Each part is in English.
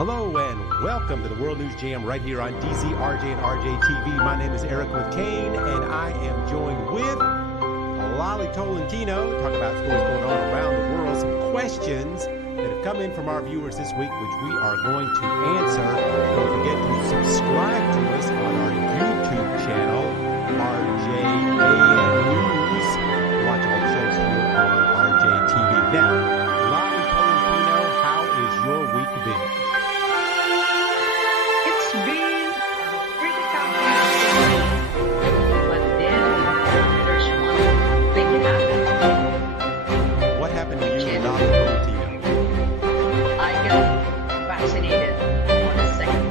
Hello and welcome to the World News Jam right here on DCRJ and RJ TV. My name is Eric Lecain and I am joined with Lalie Tolentino to talk about stories going on around the world, some questions that have come in from our viewers this week, which we are going to answer. Don't forget to subscribe to us on our YouTube channel, RJAN News. Watch all the shows here on RJ TV. Now, Lalie Tolentino, how is your week been? It's been pretty complicated, but then there's one thing that happened. What happened to you, Lalie Tolentino? I got vaccinated on the 2nd.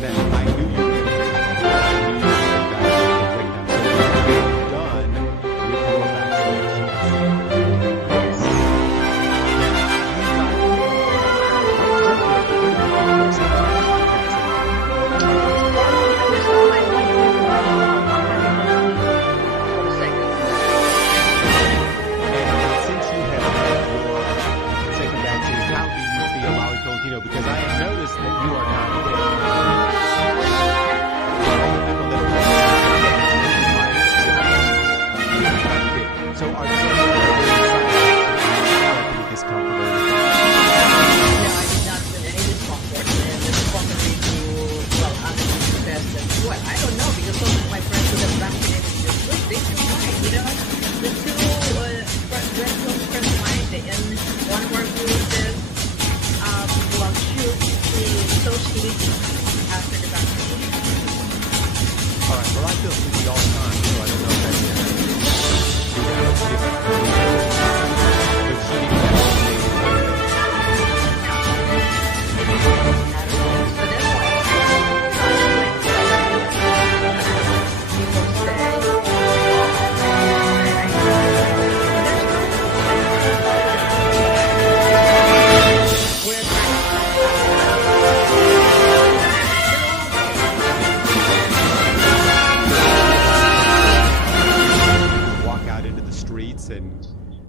Now, I knew you were going to say that. I knew you were going to say that. So you're done with your vaccination. Yes. Because I have noticed that you are not fit. So are you discomfort? Yeah, I did not feel any discomfort, and the discomfort after the test and what? I don't know, because some of my friends who have vaccinated this week, they feel fine, you know? The two close friends of mine, one of our viewers says, so sleepy after the vaccination. All right, well, I feel sleepy all the time, so I don't know if that's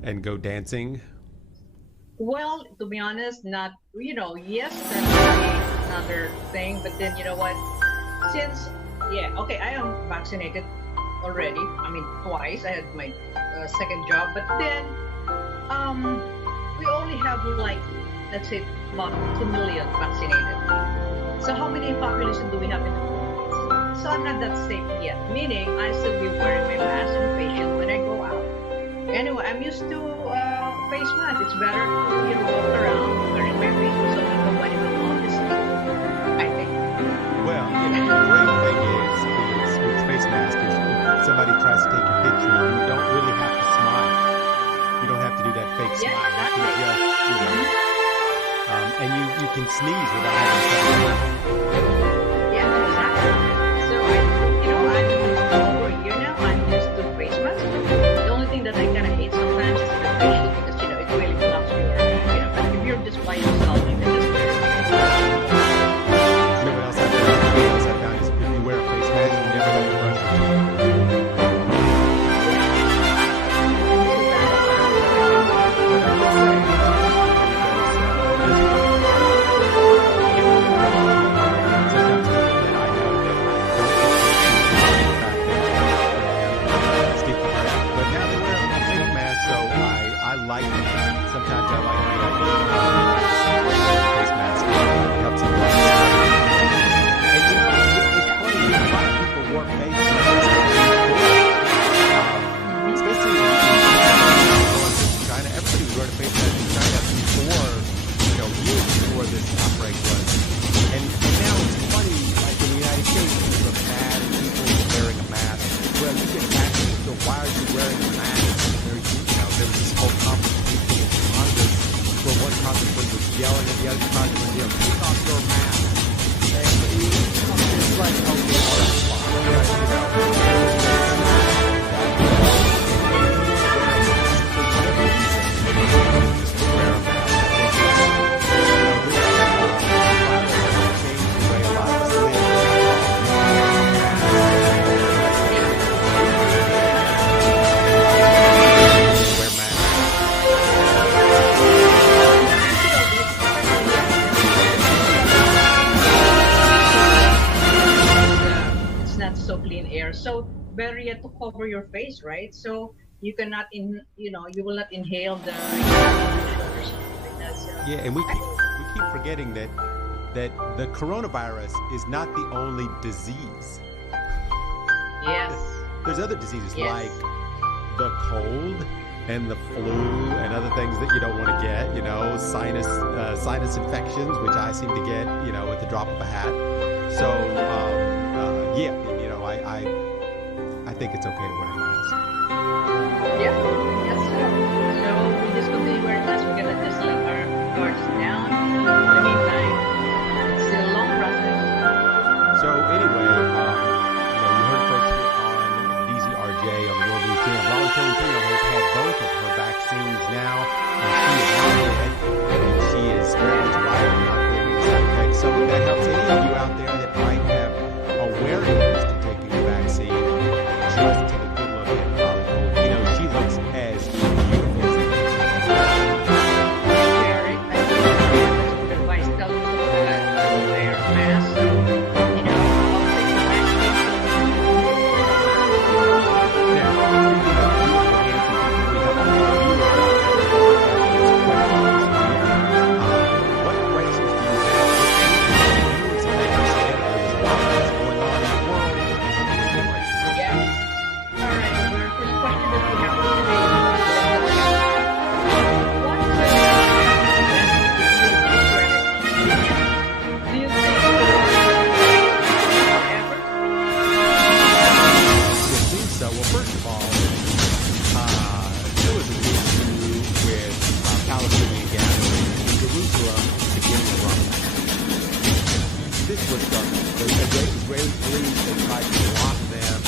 and go dancing? Well, to be honest, not, yes, that's another thing, but then you know what, since, I am vaccinated already, twice. I had my second job, but then we only have let's say about 2 million vaccinated. So how many population do we have in the Philippines? So I'm not that safe yet, meaning I still be wearing my mask and face shield when I go out. Anyway, I'm used to face mask. It's better to walk around wearing my face mask so that nobody will notice me, I think. Well, the great thing is with face mask is if somebody tries to take your picture, you don't really have to smile. You don't have to do that fake smile. Exactly. You can just, and you can sneeze without having to. Yeah, exactly. So I'm over a year now. I'm used to face mask. The only thing that I kind of hate sometimes is the facial, because it really blocks your, but if you're just by yourself, you can just wear it. You know what else I've found is if you wear a face mask, you never have to brush your teeth. Sometimes I like the idea of face mask. It helps you walk. And it's funny, a lot of people wore face masks. Especially in China. Everybody was wearing a face mask in China before, years before this outbreak was. And now it's funny, like in the United States, people are mad and people are wearing a mask. Well, you get vaccinated, so why are you wearing a mask? There was this whole conference where one congressman was yelling at the other congressman, take off your mask. And it's like, okay, all right, just wear a mask. Changed the way a lot of us live. forget to cover your face, right? So you cannot you will not inhale the pollution or something like that. So Yeah, and I think we keep forgetting that the coronavirus is not the only disease. yes, There's other diseases yes, like the cold and the flu and other things that you don't want to get. Sinus infections, which I seem to get, at the drop of a hat. So yeah, I think it's okay to wear a mask. yeah, I guess so. So we just continue wearing masks. We're gonna just let our guards down. In the meantime, it's still a long process. So anyway, you heard first here on DZRJ on the World News Channel. Lalie Tolentino has had both of her vaccines now, and she is not dead, and she is very much alive and not creating side effects. So if that helps any of you out there that might have awareness to taking the vaccine, just take a good look at Lalie Tolentino. She looks as beautiful as Eric, I think that's good advice. Tell people to wear a mask. So, I'll take the yeah. All right. So our first question that we have for today is, what is the best between Israel and Palestine? Do you think there will It seems so. Well, first of all, there was an issue with Palestinian gatherings in Jerusalem beginning of Ramadan. This was the Israeli police that tried to block them,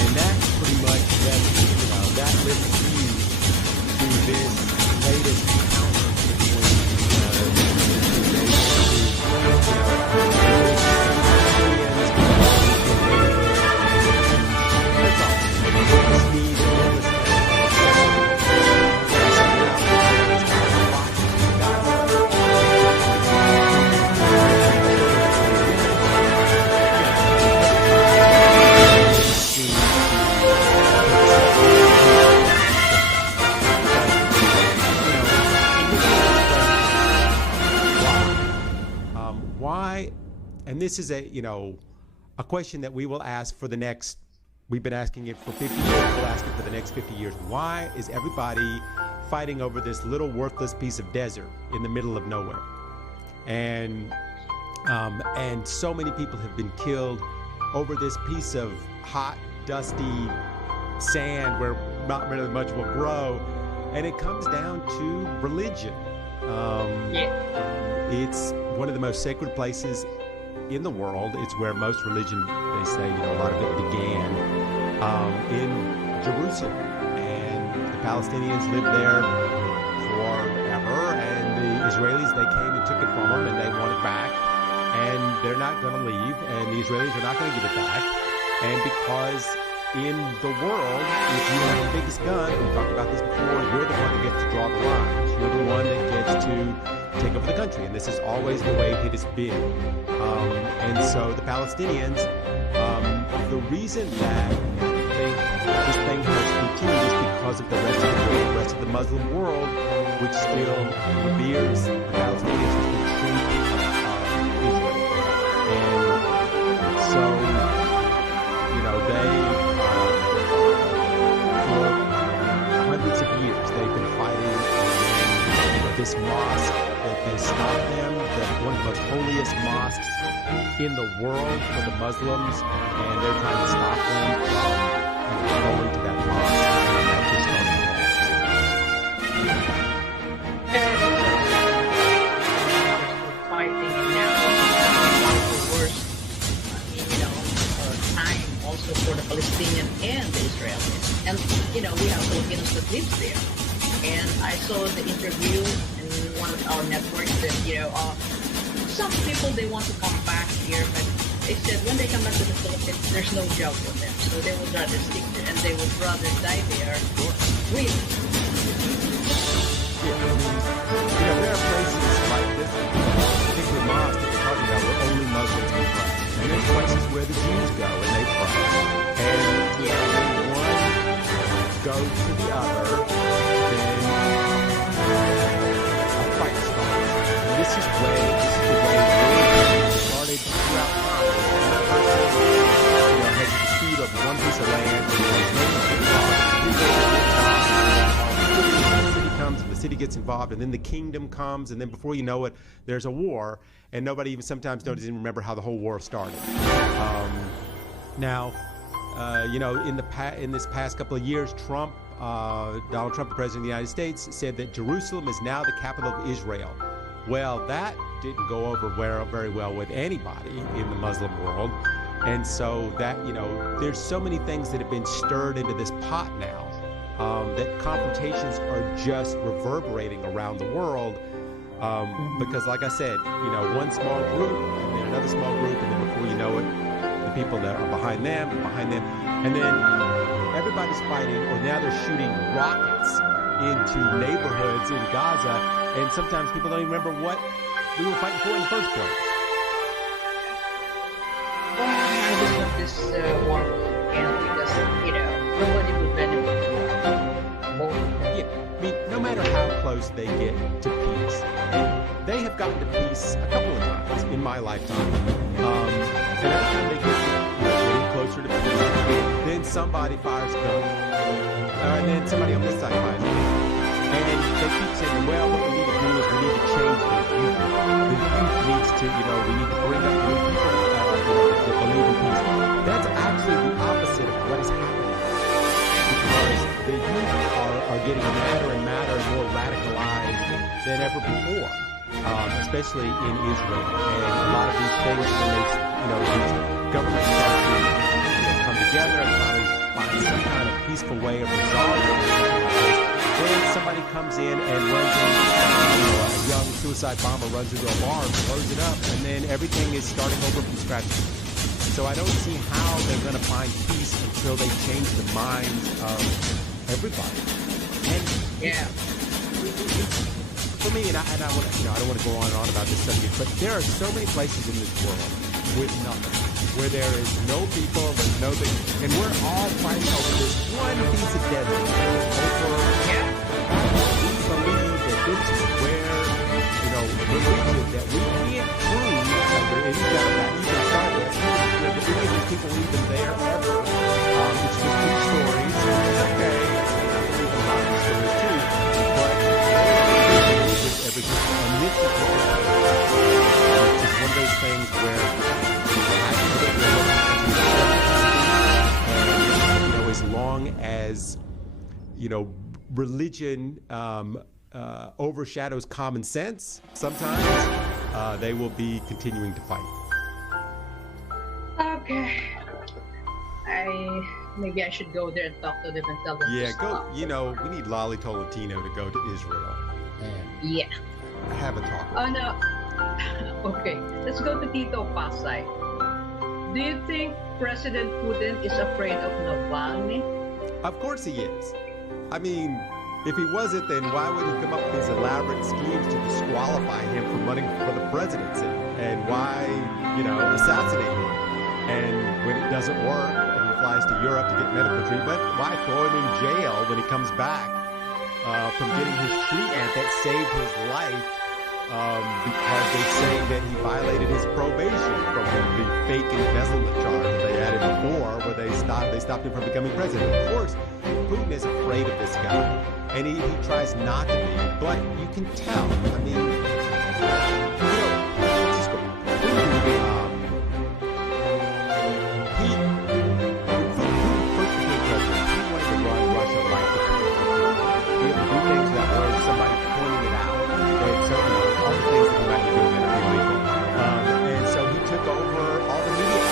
and that pretty much that lit the fuse to this latest encounter between the two nations. Why? And this is a question that we will ask for the next. We've been asking it for 50 years. We'll ask it for the next 50 years. Why is everybody fighting over this little worthless piece of desert in the middle of nowhere? And so many people have been killed over this piece of hot, dusty sand where not really much will grow. And it comes down to religion. It's one of the most sacred places in the world. It's where most religion, they say, a lot of it began in Jerusalem. And the Palestinians lived there forever. And the Israelis, they came and took it from them and they want it back. And they're not going to leave. And the Israelis are not going to give it back. And because in the world, if you have the biggest gun, we talked about this before, you're the one that gets to draw the lines. You're the one that gets to take over the country. And this is always the way it has been. And so the Palestinians, the reason that this thing has continued is because of the rest of the Muslim world, which still reveres the Palestinians as the truth of Israel. And so, they, for hundreds of years, they've been fighting. And this mosque, that they stopped them, one of the most holiest mosques in the world for the Muslims, and they're trying to stop them from going to that mosque, and that just fighting and now one of the worst, time also for the Palestinian and the Israelis. And, we have Filipinos that lives there. And I saw the interview in one of our networks that, some people, they want to come back here, but they said when they come back to the Philippines, there's no job for them. So they would rather stick there and they would rather die there with. There are places like this particular mosque that we're talking about where only Muslims can pray. And there's places where the Jews go and they pray. And go to the other, then a fight starts. And this is the way it started throughout time. One person, has a dispute over one piece of land, and the city comes, and the city gets involved, and then the kingdom comes, and then before you know it, there's a war, and nobody even sometimes doesn't even remember how the whole war started. Now, in this past couple of years, Donald Trump, the President of the United States, said that Jerusalem is now the capital of Israel. Well, that didn't go over very well with anybody in the Muslim world. And so that, there's so many things that have been stirred into this pot now, that confrontations are just reverberating around the world. Because like I said, one small group and then another small group, and then before you know it, the people that are behind them, and then everybody's fighting, or now they're shooting rockets into neighborhoods in Gaza, and sometimes people don't even remember what we were fighting for in the first place. I just want this war to end because, nobody would benefit from both of them. Yeah, I mean, no matter how close they get to peace, and they have gotten to peace a couple of times in my lifetime, and every time they get getting closer to peace, then somebody fires a gun, and then somebody on this side fires a gun. And they keep saying, well, what we need to do is we need to change the youth. The youth needs to, we need to bring up new people that believe in peace. That's actually the opposite of what is happening. Because the youth are getting madder and madder and more radicalized than ever before, especially in Israel. And a lot of these things, when these governments start to come together and finally find some kind of peaceful way of resolving it, then somebody comes in and runs in, a young suicide bomber runs into a bar and blows it up, and then everything is starting over from scratch. So I don't see how they're going to find peace until they change the minds of everybody. And for me, and I want to, I don't want to go on and on about this subject, but there are so many places in this world with nothing, where there is no people, there's no thing, and we're all fighting over this one piece of desert. We believe that this is where, religion that we can't prove under any government, even start with, that any of these people even there ever. It's just these stories, and it's okay. I believe in a lot of these stories too, but everything. And this is just one of those things where as long as religion overshadows common sense, sometimes they will be continuing to fight. Okay. Maybe I should go there and talk to them and tell them. Yeah, go. We need Lalie Tolentino to go to Israel and have a talk. Oh no. Okay, let's go to Tito Pasay. Do you think President Putin is afraid of Navalny? Of course he is. I mean, if he wasn't, then why would he come up with these elaborate schemes to disqualify him from running for the presidency? And why, assassinate him? And when it doesn't work, and he flies to Europe to get medical treatment, why throw him in jail when he comes back from getting his treatment that saved his life? Because they say that he violated his probation from the fake embezzlement charge that they added before, where they stopped him from becoming president. Of course, Putin is afraid of this guy, and he tries not to be, but you can tell. I mean, let's just go. Putin, when Putin first became president, he wanted to run Russia like the Putin. He had to do things that way, somebody pointing it out. All the things that he might be doing that are illegal. And so he took over all the media,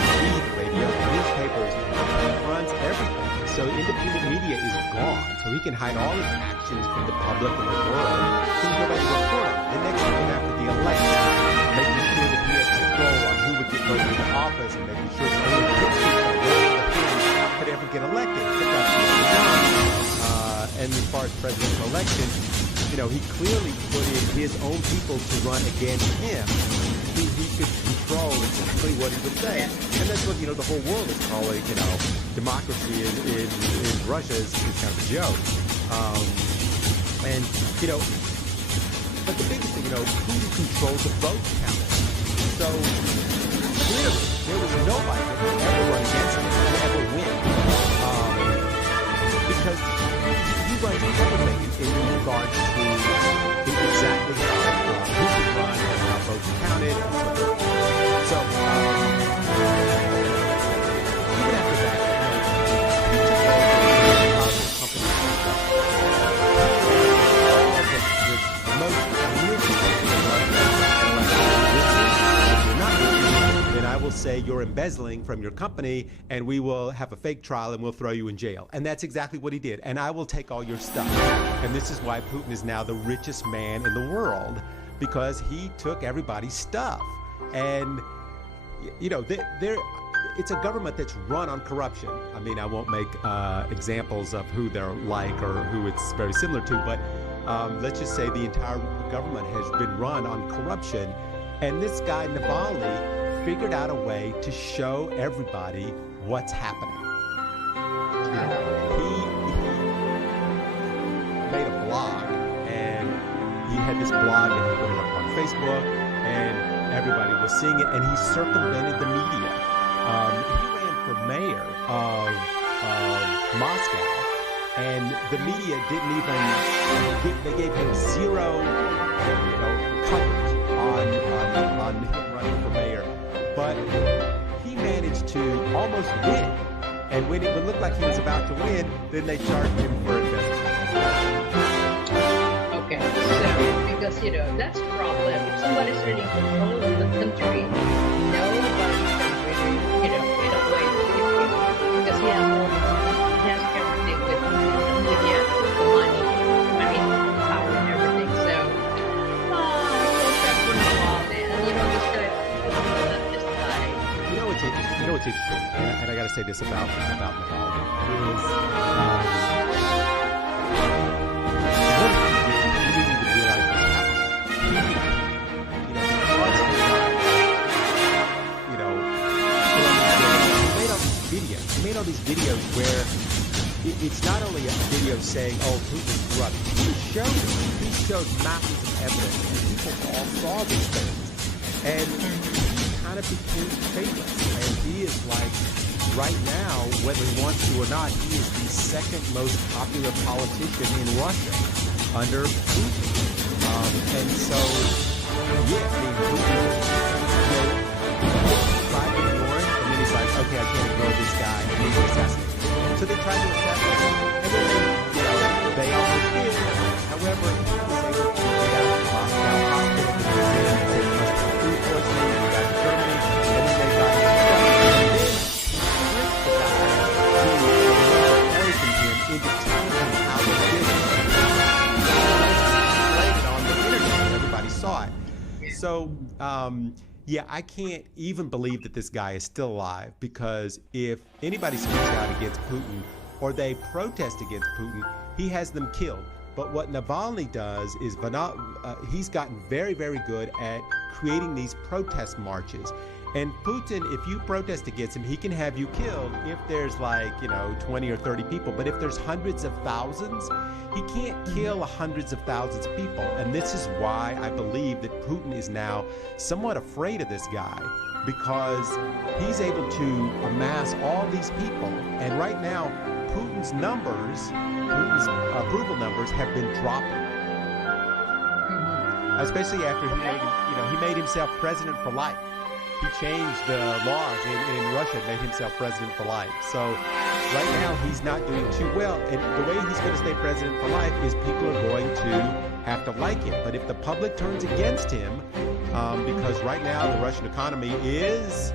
TV, the radio, the newspapers. He runs everything. So independent media is gone. So he can hide all his actions from the public and the world. So nobody will report on. The next thing after the election, making sure that he has control on who would get voted into office, and making sure that only his people could ever get elected. And as far as presidential election, he clearly put in his own people to run against him. he could control exactly what he would say. And that's what, the whole world is calling, democracy in Russia is kind of a joke. And, but the biggest thing, Putin controls the vote count. So clearly there was nobody that could ever run against him and ever win. Because he runs everything in regards to exactly how who can run and how votes are counted and so forth. So even after that, he took over the most then I will say you're embezzling from your company and we will have a fake trial and we'll throw you in jail. And that's exactly what he did. And I will take all your stuff. And this is why Putin is now the richest man in the world, because he took everybody's stuff. And, it's a government that's run on corruption. I mean, I won't make examples of who they're like or who it's very similar to, but let's just say the entire government has been run on corruption. And this guy, Navalny, figured out a way to show everybody what's happening. He made a blog, and he had this blog, and he put it up on Facebook, and everybody was seeing it, and he circumvented the media. He ran for mayor of Moscow, and the media didn't even they gave him zero coverage on him running for mayor. But he managed to almost win. And when it would look like he was about to win, then they charged him for embezzlement. Okay, so because that's the problem. If somebody's really controlling the country, nobody can really, in a way, because he has everything with the media, the money, the power and everything. So, that's for Navalny. And this guy. What's interesting, and I got to say this about Navalny, is what he didn't even realize was happening. He made all these videos where it's not only a video saying, "Oh, Putin's corrupt." He showed mountains of evidence, and people all saw these things, and kind of became famous. And he is like, right now, whether he wants to or not, he is the second most popular politician in Russia under Putin. And so, Putin tried to ignore him, and then he's like, okay, I can't ignore this guy, and he's assassinated. So they tried to assassinate him, and then they almost did. However, he was able to get out of Moscow hospital because they must have food poisoning, and he got to Germany, and then they got him stuck. And then tricked the guy who poisoned him into telling him how they did it. Played it on the internet, everybody saw it. So, yeah, I can't even believe that this guy is still alive, because if anybody speaks out against Putin or they protest against Putin, he has them killed. But what Navalny does is he's gotten very, very good at creating these protest marches. And Putin, if you protest against him, he can have you killed if there's 20 or 30 people. But if there's hundreds of thousands, he can't kill hundreds of thousands of people. And this is why I believe that Putin is now somewhat afraid of this guy, because he's able to amass all these people. And right now, Putin's approval numbers have been dropping. Especially after he made himself president for life. He changed the laws in Russia and made himself president for life. So right now he's not doing too well. And the way he's going to stay president for life is people are going to have to like him. But if the public turns against him, because right now the Russian economy is,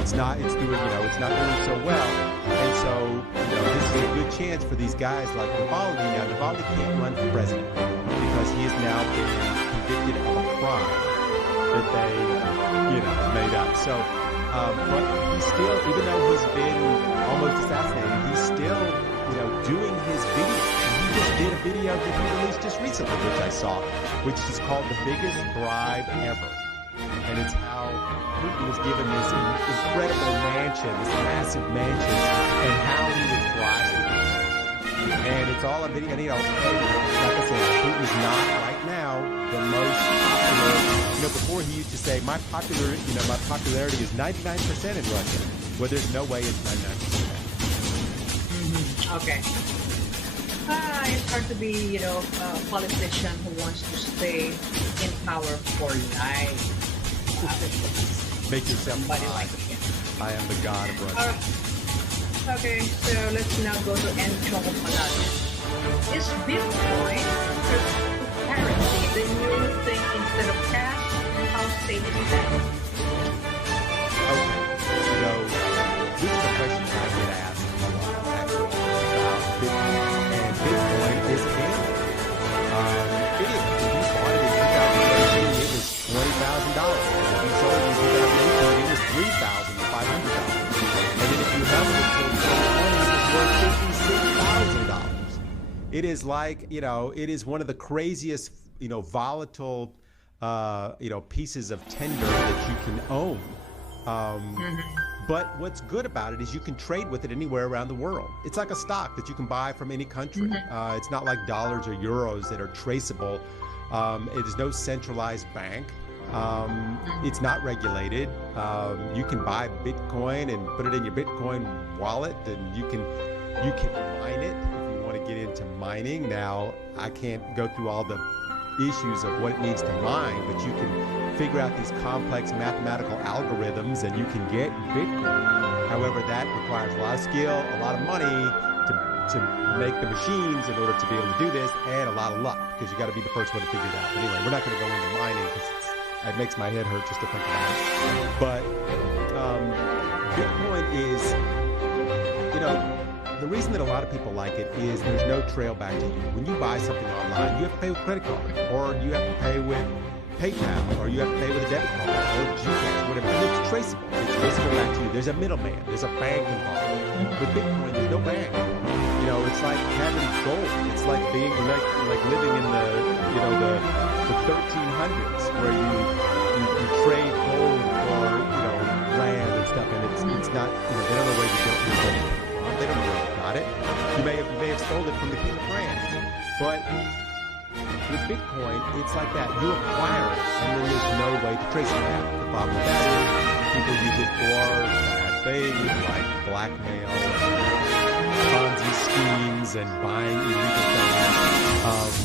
it's not doing so well. And so, this is a good chance for these guys like Lalie. Now, Lalie can't run for president because he has now been convicted of a crime that they, made up. So, but he's still, even though he's been almost assassinated, he's still, doing his videos. And he just did a video that he released just recently, which I saw, which is called The Biggest Bribe Ever. And it's how Putin was given this incredible mansion, this massive mansion, and how he was bribed with it. And it's all a video, and, like I said, Putin's not right now the most popular. Before he used to say, my popularity is 99% in Russia. Well, there's no way it's 99%. Okay. It's hard to be, a politician who wants to stay in power for life. Make yourself somebody God. Like him. I am the god of Russia. Okay, so let's now go to Enchong Malalim. Is Bitcoin cryptocurrency the new thing instead of cash? How safe is that? Okay, so this is a question I get asked a lot, actually, about Bitcoin. And Bitcoin is a gamble. It is. If you bought it in 2013, it was $20,000. If you sold it in 2018, it was $3,500. And then if you held it until 2020, it was worth $56,000. It is like, it is one of the craziest, volatile, pieces of tender that you can own. But what's good about it is you can trade with it anywhere around the world. It's like a stock that you can buy from any country. It's not like dollars or euros that are traceable. It is no centralized bank. It's not regulated. You can buy Bitcoin and put it in your Bitcoin wallet, and you can mine it if you want to get into mining. Now, I can't go through all the issues of what it needs to mine, but you can figure out these complex mathematical algorithms and you can get Bitcoin. However, that requires a lot of skill, a lot of money to make the machines in order to be able to do this, and a lot of luck, because you got to be the first one to figure it out. But anyway, we're not going to go into mining because it makes my head hurt just to think about it. But Bitcoin is, the reason that a lot of people like it is there's no trail back to you. When you buy something online, you have to pay with credit card, or you have to pay with PayPal, or you have to pay with a debit card, or GCash, whatever. And it's traceable. It's traceable back to you. There's a middleman. There's a bank involved. With Bitcoin, there's no bank. It's like having gold. It's like being like living in the 1300s where you trade gold for land and stuff, and it's not they don't know where you get it. They don't know where you got it. You may have stolen it from the King of France, but with Bitcoin, it's like that. You acquire it, and then there's no way to trace it back. The problem with that is people use it for bad things like blackmail, Ponzi schemes, and buying illegal things.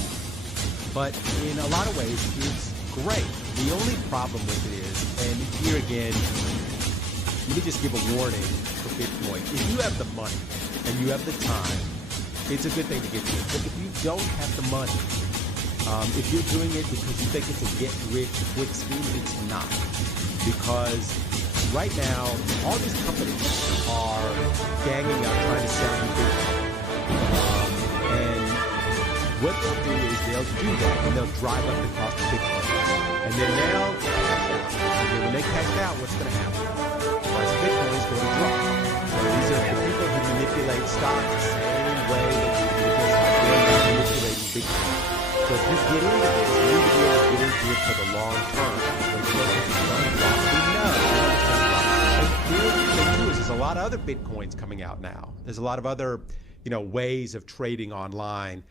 But in a lot of ways, it's great. The only problem with it is, and here again, let me just give a warning for Bitcoin. If you have the money and you have the time, it's a good thing to get to. But if you don't have the money, if you're doing it because you think it's a get-rich-quick scheme, it's not. Because right now, all these companies are ganging up trying to sell you Bitcoin. And what they'll do is they'll do that, and they'll drive up the cost of Bitcoin. And then they'll cash out. And then when they cash out, what's going to happen? The price of Bitcoin is going to drop. So these are the people who manipulate stocks the same way that you manipulating Bitcoin. So if you get into this, you need to be able to get into it for the long term. When you look at the long drop, we know it's going to drop. And the other thing too is there's a lot of other Bitcoins coming out now. There's a lot of other, ways of trading online.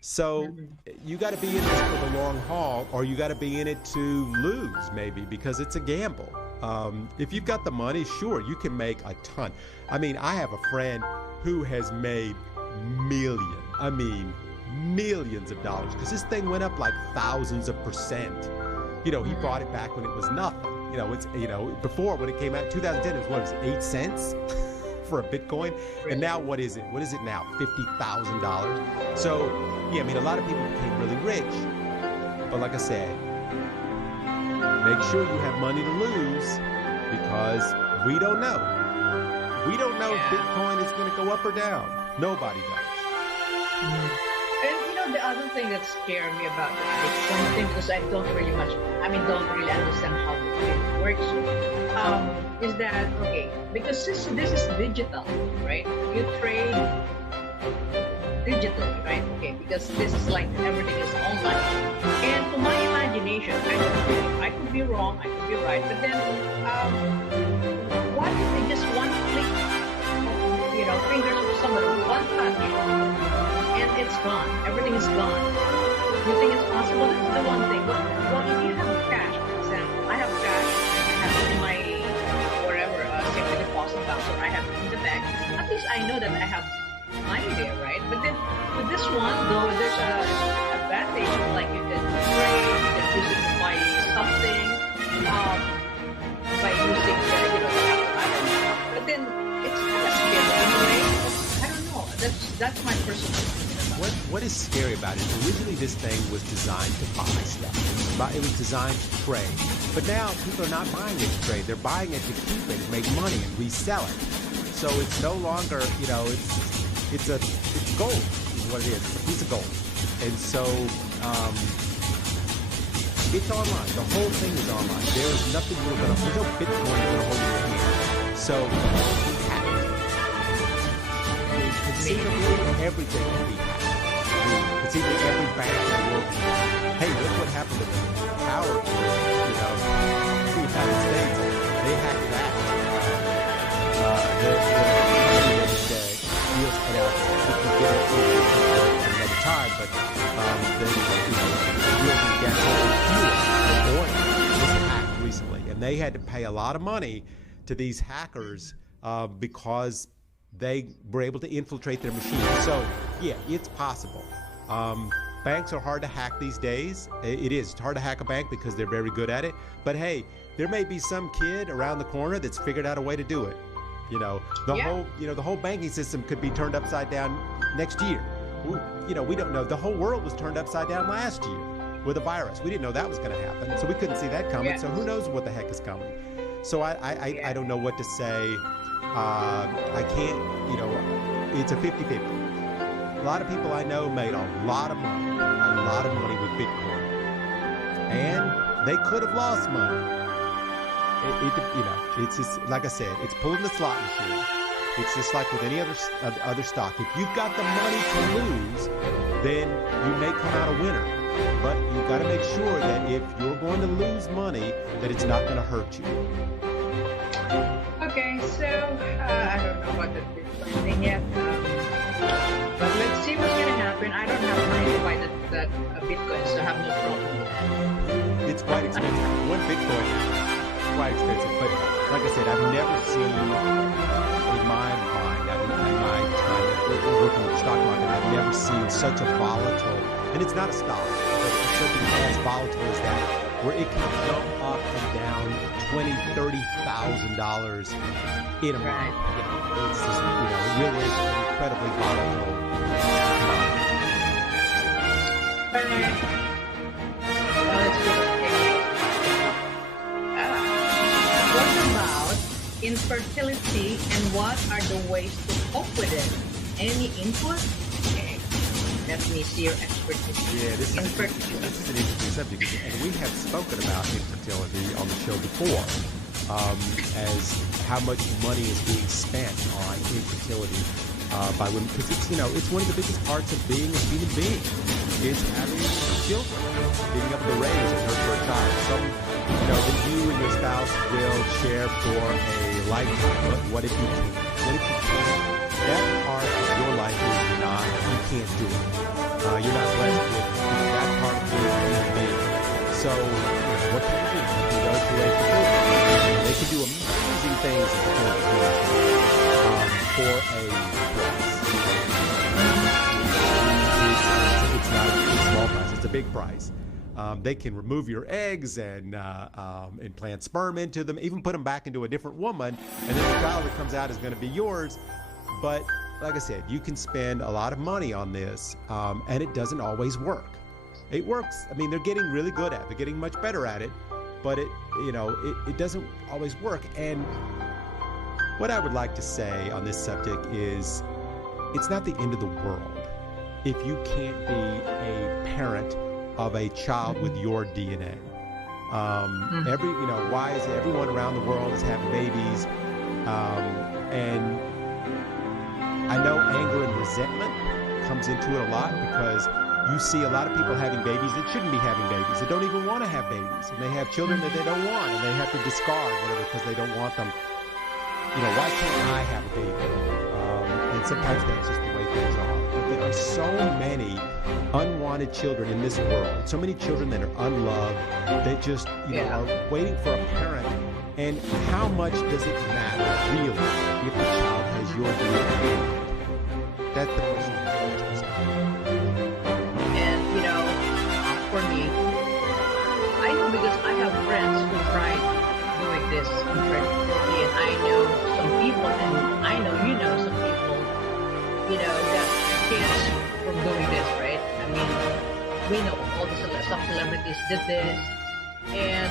So you got to be in this for the long haul, or you got to be in it to lose, maybe, because it's a gamble. If you've got the money, sure, you can make a ton. I mean, I have a friend who has made millions of dollars, because this thing went up like thousands of %. He bought it back when it was nothing. Before, when it came out in 2010, it was 8 cents for a Bitcoin, and now what is it? What is it now? $50,000. So yeah, a lot of people became really rich, but like I said, make sure you have money to lose, because we don't know. We don't know if Bitcoin is going to go up or down. Nobody does. And the other thing that scared me about the Bitcoin thing, because I don't really understand how the thing works, is that, because this is digital, right? You trade digitally, right? okay, because this is like everything is online. And to my imagination, I could be wrong, I could be right, but then what if they just one click, fingers of somebody, one touch, and it's gone. Everything is gone. You think it's possible? This is the one thing. Well, if you have cash, for example, I have cash, I have it in my wherever safety deposit box, or I have it in the bank. At least I know that I have money there, right? But then with this one, though, there's a advantage. Like you can trade, you can use it to buy something, by using the app. But then it's kind of scary anyway. I don't know. That's my personal opinion about it. What is scary about it? Originally, this thing was designed to buy stuff. It was designed to trade. But now people are not buying it to trade. They're buying it to keep it, and make money, and resell it. So it's no longer, it's gold is what it is. It's a piece of gold. And so it's online. The whole thing is online. There is nothing there's no Bitcoin you're going to hold in your hand. So it's hacked. Conceivably, everything can be hacked. Conceivably, every bank in the world. Hey, look what happened to the power grid, in the United States. They hacked that. The company that deals it out, we can get it another time, but the deals in gasoline fuel and oil was hacked recently, and they had to pay a lot of money to these hackers because they were able to infiltrate their machines. So yeah, it's possible. Banks are hard to hack these days. It is. It's hard to hack a bank because they're very good at it. But hey, there may be some kid around the corner that's figured out a way to do it. The whole banking system could be turned upside down next year. We don't know. The whole world was turned upside down last year with a virus. We didn't know that was going to happen, so we couldn't see that coming. Yeah. So who knows what the heck is coming? So I don't know what to say. I can't. It's a 50-50. A lot of people I know made a lot of money with Bitcoin, and they could have lost money. It's just like I said, it's pulling the slot machine. It's just like with any other stock. If you've got the money to lose, then you may come out a winner. But you've got to make sure that if you're going to lose money, that it's not going to hurt you. Okay, so I don't know about the Bitcoin thing yet. But let's see what's going to happen. I don't have money to buy that Bitcoin, so I have no problem. It's quite expensive. One Bitcoin is quite expensive. But like I said, I've never seen, in my mind, in my time working with the stock market, I've never seen such a volatile, and it's not a stock, but it's something as volatile as that, where it can jump up and down $20,000-$30,000 in a month. It's just, it really is incredibly volatile. All right. Let's do what about infertility and what are the ways to cope with it? Any input? Okay. Let me see your expertise. Yeah, this is an interesting subject, and we have spoken about infertility on the show before, as how much money is being spent on infertility by women, because it's one of the biggest parts of being a human being is having children, being able to raise and nurture a child. That you and your spouse will share for a lifetime. But what if you can't? What if you can't? That part of your life is you can't do it. You're not blessed with that part of being a human being. So what can you do? You can go to a fertility clinic. They can do amazing things at fertility clinics for a price. It's not a small price. It's a big price. They can remove your eggs and implant sperm into them, even put them back into a different woman, and then the child that comes out is going to be yours. But like I said, you can spend a lot of money on this, and it doesn't always work. It works. I mean, they're getting really good at it. They're getting much better at it, but it doesn't always work. And what I would like to say on this subject is, it's not the end of the world if you can't be a parent of a child with your DNA. Why is everyone around the world is having babies? And I know anger and resentment comes into it a lot, because you see a lot of people having babies that shouldn't be having babies, that don't even want to have babies, and they have children that they don't want, and they have to discard whatever because they don't want them. Why can't I have a baby? And sometimes that's just the way things are. But there are so many unwanted children in this world, so many children that are unloved, that just are waiting for a parent. And how much does it matter, really, if the child has your DNA? That's the question. And for me, I know, because I have friends who tried doing this infertility, and I know some people, and I know some people, got kids from doing this, right? I mean, we know all some celebrities did this, and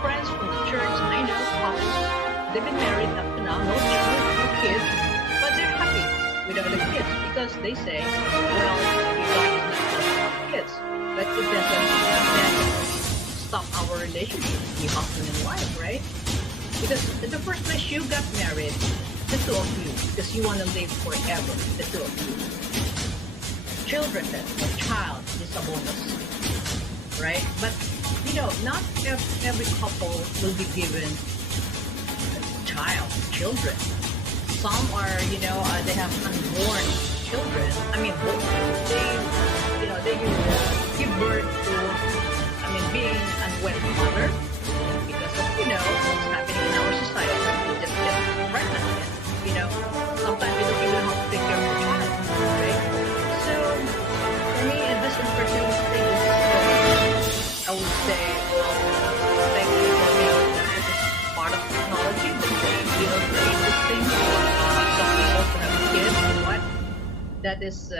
friends from the church, I know couples, they've been married up to now, no children, no kids, but they're happy without the kids, because they say, well, God is not just kids, but it doesn't stop our relationship, the husband and wife, right? Because the first place you got married, the two of you, because you want to live forever, the two of you. Children, a child is a bonus, right? But not every couple will be given a child, children. Some are, they have unborn children. I mean, they give birth to, being unwed mother, because of, what's happening in our society. We just get pregnant, and, sometimes we don't even know how to take care of the child, right? So, for me, this infertility thing is, I would say, thank you for making that this is part of technology, that they, create this thing for some people to have kids, and what? That is,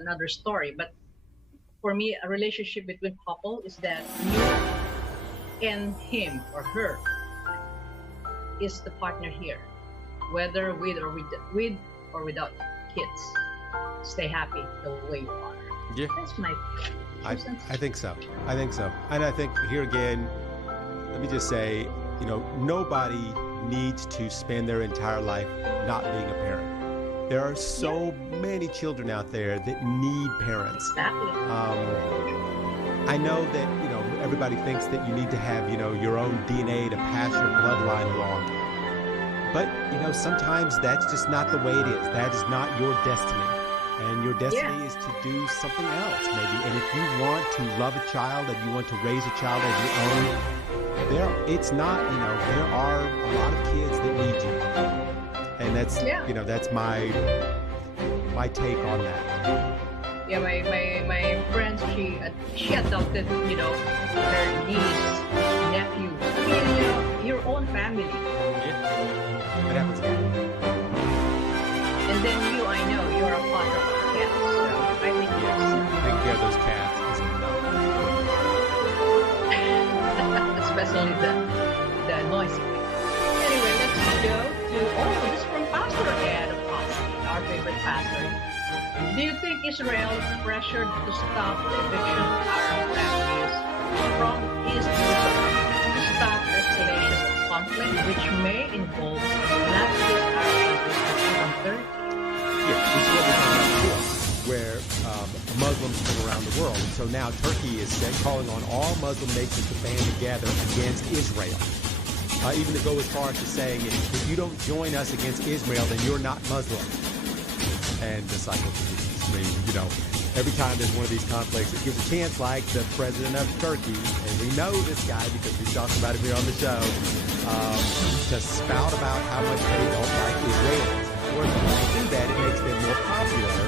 another story. But for me, a relationship between couple is that you and him or her is the partner here, whether with or without kids. Stay happy the way you are. Yeah, that's my. I think so. And I think here again, let me just say, nobody needs to spend their entire life not being a parent. There are so many children out there that need parents. Exactly. I know that, everybody thinks that you need to have, your own DNA to pass your bloodline along. But, sometimes that's just not the way it is. That is not your destiny. And your destiny is to do something else, maybe. And if you want to love a child and you want to raise a child as your own, there are a lot of kids that need you. And that's, that's my take on that. Yeah, my friend, she adopted, her niece, nephews. Your own family. Yeah, that happens. And then I know you're a father of cats, so I think taking care of those cats is enough. Especially the noisy cats. Anyway, let's go to this from Pastor Ed Apostle, our favorite pastor. Do you think Israel pressured to stop the eviction of Arab families from East Jerusalem to stop the escalation of conflict, which may involve not just Arab countries but even Turkey? Yeah, this is what we're talking about before, where Muslims from around the world. So now Turkey is calling on all Muslim nations to band together against Israel. Even to go as far as to saying, if you don't join us against Israel, then you're not Muslim. And the cycle continues. Every time there's one of these conflicts, it gives a chance, like the president of Turkey, and we know this guy because we've talked about him here on the show, to spout about how much they don't like Israelis. Of course, when they do that, it makes them more popular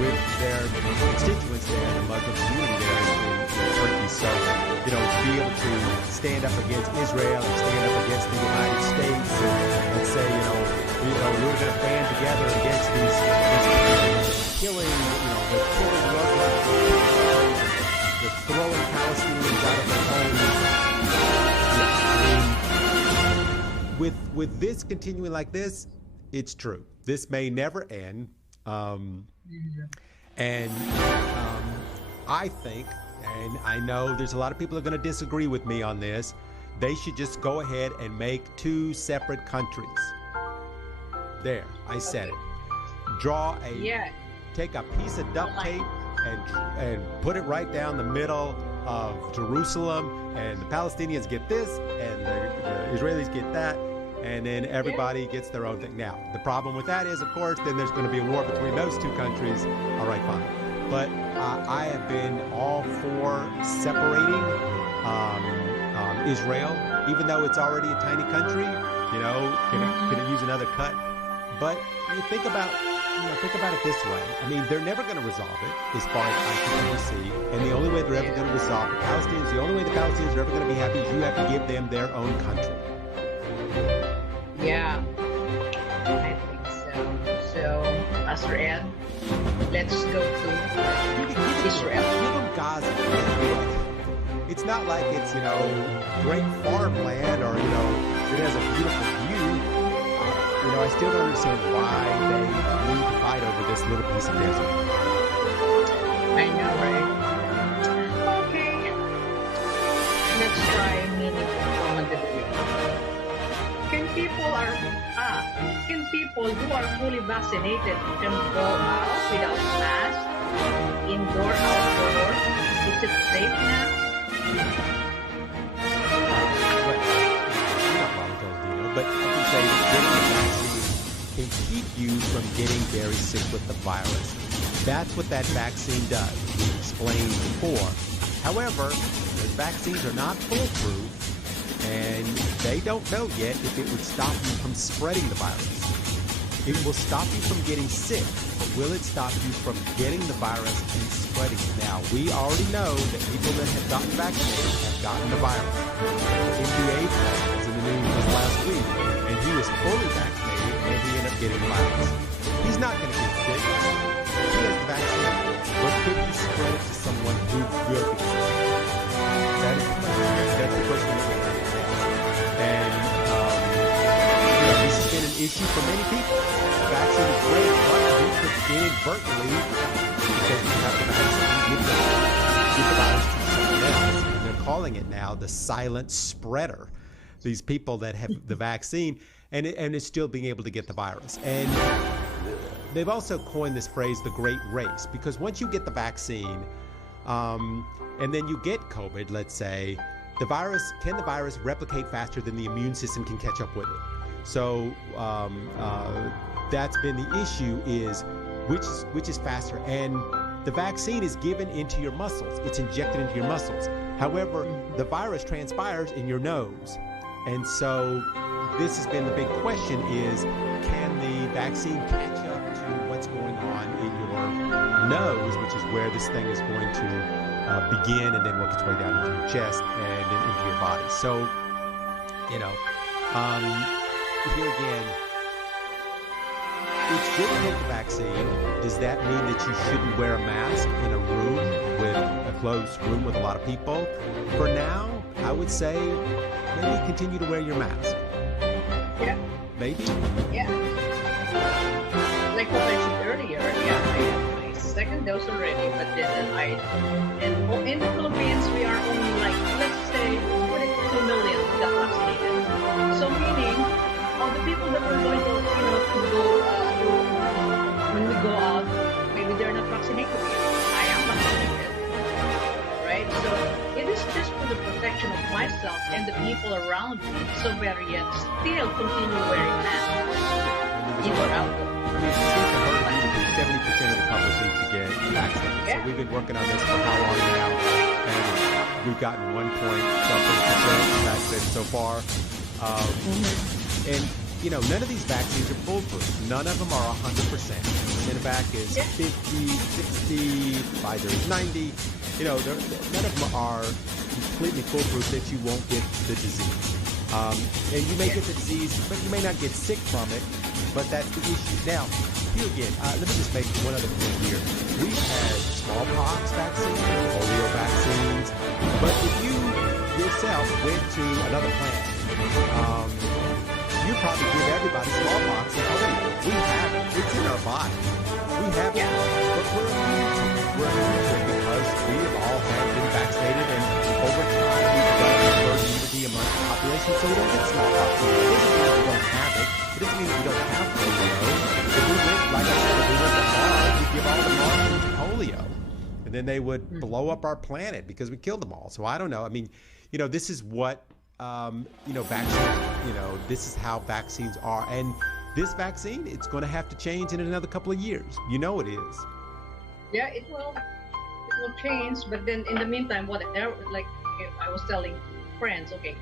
with their constituents there in the Muslim community there in Turkey. So, to be able to stand up against Israel and stand up against the United States and say, we're going to band together against these killing, they're killing Muslims, they're throwing Palestinians out of their homes. With this continuing like this, it's true. This may never end. I think, and I know there's a lot of people who are going to disagree with me on this, they should just go ahead and make two separate countries. There, I said it. Draw a take a piece of duct tape and put it right down the middle of Jerusalem, and the Palestinians get this, and the Israelis get that, and then everybody gets their own thing. Now, the problem with that is, of course, then there's going to be a war between those two countries. All right, fine. But I have been all for separating Israel, even though it's already a tiny country. Can it use another cut? But you think about it this way. I mean, they're never going to resolve it, as far as I can ever see. And the only way they're ever going to resolve the Palestinians, the only way the Palestinians are ever going to be happy is you have to give them their own country. Yeah, I think so. So, Pastor Ed, let's go to Israel. Give them Gaza. It's not like it's, great farmland or, it has a beautiful view. I still don't understand why they need to fight over this little piece of desert. I know, right? Okay. Let's try meaningful commentary. Can people who are fully vaccinated can go out without masks, indoor, outdoor? Is it safe now? But you can say that getting the vaccine can keep you from getting very sick with the virus. That's what that vaccine does, we explained before. However, those vaccines are not foolproof, and they don't know yet if it would stop you from spreading the virus. It will stop you from getting sick, but will it stop you from getting the virus and spreading it? Now, we already know that people that have gotten vaccinated have gotten the virus. NBA player was in the news last week, and he was fully vaccinated, and he ended up getting the virus. He's not going to get sick. He has the vaccine, but could he spread it to someone who will get sick? That's the question that we have to ask. And this has been an issue for many people. The vaccine is great, but you could inadvertently, because you have the vaccine, give the virus to someone else. And they're calling it now the silent spreader. These people that have the vaccine and it's still being able to get the virus. And they've also coined this phrase, the Great Race, because once you get the vaccine and then you get COVID, let's say, can the virus replicate faster than the immune system can catch up with it? So that's been the issue, is which is faster. And the vaccine is given into your muscles. It's injected into your muscles. However, the virus transpires in your nose. And so this has been the big question, is can the vaccine catch up to what's going on in your nose, which is where this thing is going to begin and then work its way down into your chest and then into your body. So, here again, it's good to take the vaccine. Does that mean that you shouldn't wear a mask in a closed room with a lot of people? For now, I would say maybe continue to wear your mask. Yeah. Maybe? Yeah. Like what I said earlier, I have my second dose already, but then in the Philippines, we are only let's say, 42 million that vaccinated. So meaning, all the people that we're going to, when we go out, maybe they're not vaccinated yet. I am vaccinated, right? So it is just for the protection of myself and the people around me. So better yet, still continue wearing masks. Indoor, outdoor. I mean, it's good to hurt you. 70% of the public needs to get vaccinated. Yeah. So we've been working on this for how long now? And we've gotten 1.something% vaccinated so far. And none of these vaccines are foolproof. None of them are 100%. Sinovac is 50, 60, Pfizer is 90. None of them are completely foolproof that you won't get the disease. And you may get the disease, but you may not get sick from it. But that's the issue. Now, here again, let me just make one other point here. We've had smallpox vaccines, polio vaccines, but if you yourself went to another planet, you probably give everybody smallpox and polio. We have it. It's in our body. We have it. But we're immune to it. We're immune to it because we all have been vaccinated, and over time we've developed herd immunity among the population, so we don't get smallpox. It doesn't mean that we don't have it. It doesn't mean that we don't have polio. If we went, like I said, if we went to Mars, we'd give call the Martians polio, and then they would blow up our planet because we killed them all. So I don't know. I mean, this is what vaccines. This is how vaccines are, and this vaccine, it's going to have to change in another couple of years. It is. Yeah, it will. It will change, but then in the meantime, whatever, like I was telling friends, okay,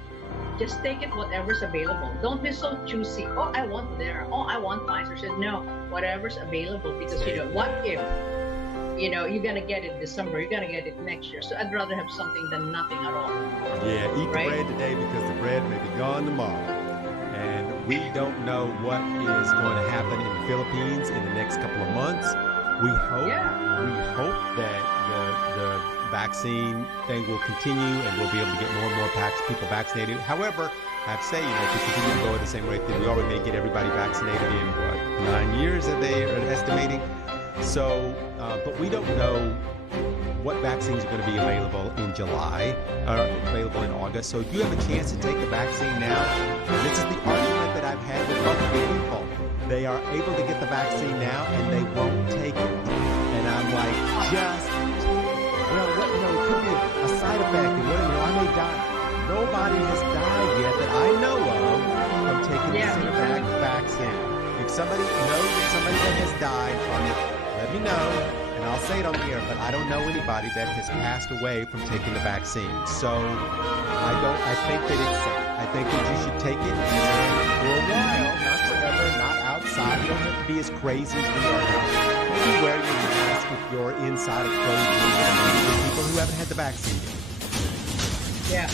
just take it whatever's available. Don't be so choosy. Oh, I want Moderna. Oh, I want Pfizer. Said no, whatever's available, because what if you're gonna get it December, you're gonna get it next year. So I'd rather have something than nothing at all. Yeah, eat the bread today because the bread may be gone tomorrow. And we don't know what is going to happen in the Philippines in the next couple of months. We hope that the vaccine thing will continue and we'll be able to get more and more people vaccinated. However, I have to say, if we continue to go at the same rate that we already may get everybody vaccinated in 9 years that they are estimating. So, but we don't know what vaccines are going to be available in July, or available in August. So if you have a chance to take the vaccine now, and this is the argument that I've had with multiple people. They are able to get the vaccine now, and they won't take it. And I'm like, it could be a side effect, and I may die. Nobody has died yet that I know of from taking the Sinovac vaccine. If somebody knows that somebody that has died from it, let me know. And I'll say it on the air, but I don't know anybody that has passed away from taking the vaccine. So I think that it's safe. I think that you should take it for a while, not forever, not outside. You don't have to be as crazy as we are now. Maybe wear your mask if you're inside a closed room with people who haven't had the vaccine yet. Yeah.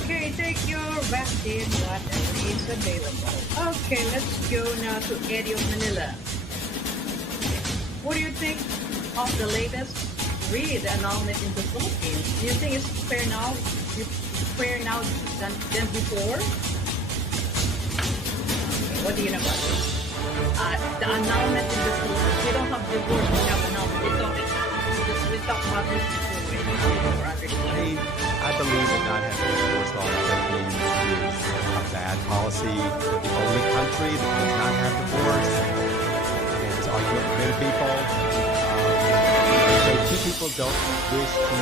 Okay, take your vaccine, whatever is available. Okay, let's go now to Eddie of Manila. What do you think of the latest annulment in the Philippines? Do you think it's fair now than before? What do you know about this? The annulment in the Philippines. We don't have divorce, we have annulment. We talk about this before. I believe that not having divorce law in the Philippines is a bad policy. The only country that does not have divorce. Argument with many people. So two people don't wish to be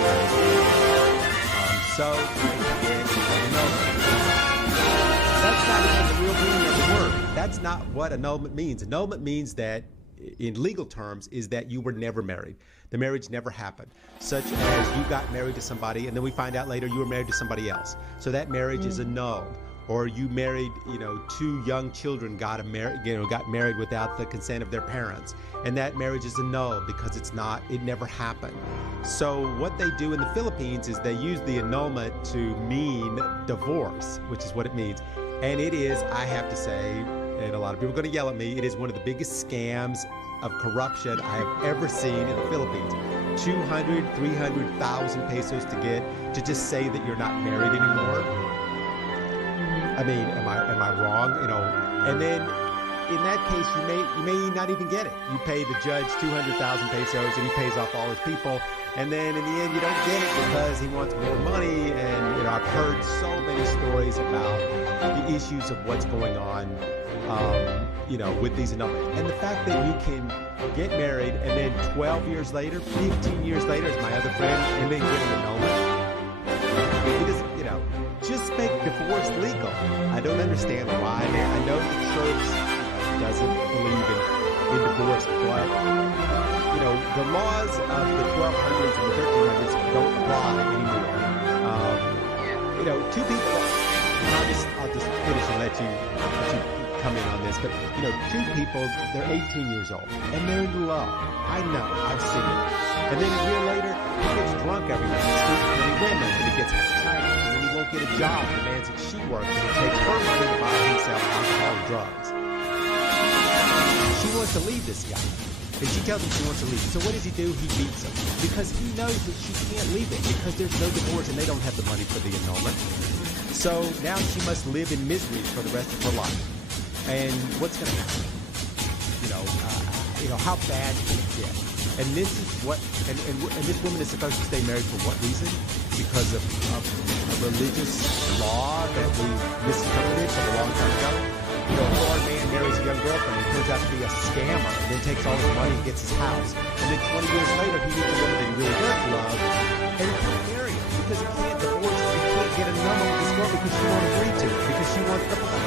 married. So that's not even the real meaning of the word. That's not what annulment means. Annulment means that, in legal terms, is that you were never married. The marriage never happened. Such as you got married to somebody, and then we find out later you were married to somebody else. So that marriage is annulled. Or you married, two young children got married without the consent of their parents, and that marriage is annulled because it never happened. So what they do in the Philippines is they use the annulment to mean divorce, which is what it means. And it is, I have to say, and a lot of people are going to yell at me, it is one of the biggest scams of corruption I have ever seen in the Philippines. 200, 300,000 pesos to just say that you're not married anymore. I mean, am I wrong? And then in that case, you may not even get it. You pay the judge 200,000 pesos, and he pays off all his people, and then in the end, you don't get it because he wants more money. And I've heard so many stories about the issues of what's going on, with these annulments, and the fact that you can get married and then 12 years later, 15 years later, as my other friend, and then get an annulment. Just make divorce legal. I don't understand why. I know the church doesn't believe in divorce, but the laws of the 1200s and the 1300s don't apply anymore. Two people. I'll just finish and let you come in on this. But two people, they're 18 years old and they're in love. I know. I've seen it. And then a year later, he gets drunk every night, sleeps with many women, and he gets tired. Get a job, demands that she works, and it takes her money to buy himself alcohol and drugs. She wants to leave this guy, and she tells him she wants to leave. So what does he do? He beats her because he knows that she can't leave it because there's no divorce and they don't have the money for the annulment. So now she must live in misery for the rest of her life. And what's going to happen? How bad can it get? And this is what, and this woman is supposed to stay married for what reason? Because of a religious law that we misinterpreted from a long time ago? a foreign man marries a young girlfriend and turns out to be a scammer and then takes all his money and gets his house. And then 20 years later, he meets a woman that he really does love and he can't marry her because he can't divorce her. He can't get a number with this girl because she won't agree to it, because she wants the money.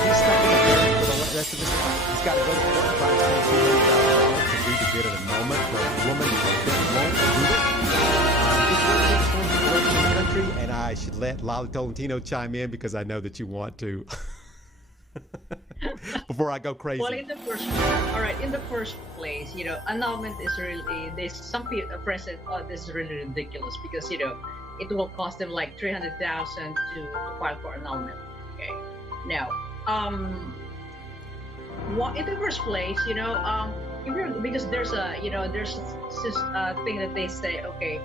He's stuck in a marriage for the rest of his life. He's got to go to court and find $22,000 to agree to get an annulment for a woman that won't do it. It's one of the forms of corruption in the country, and I should let Lalie Tolentino chime in because I know that you want to. Before I go crazy. Well, in the first place, annulment is really, there's some people present, oh, this is really ridiculous because, it will cost them like $300,000 to file for annulment. Okay. Now, in the first place, because there's this thing that they say, okay,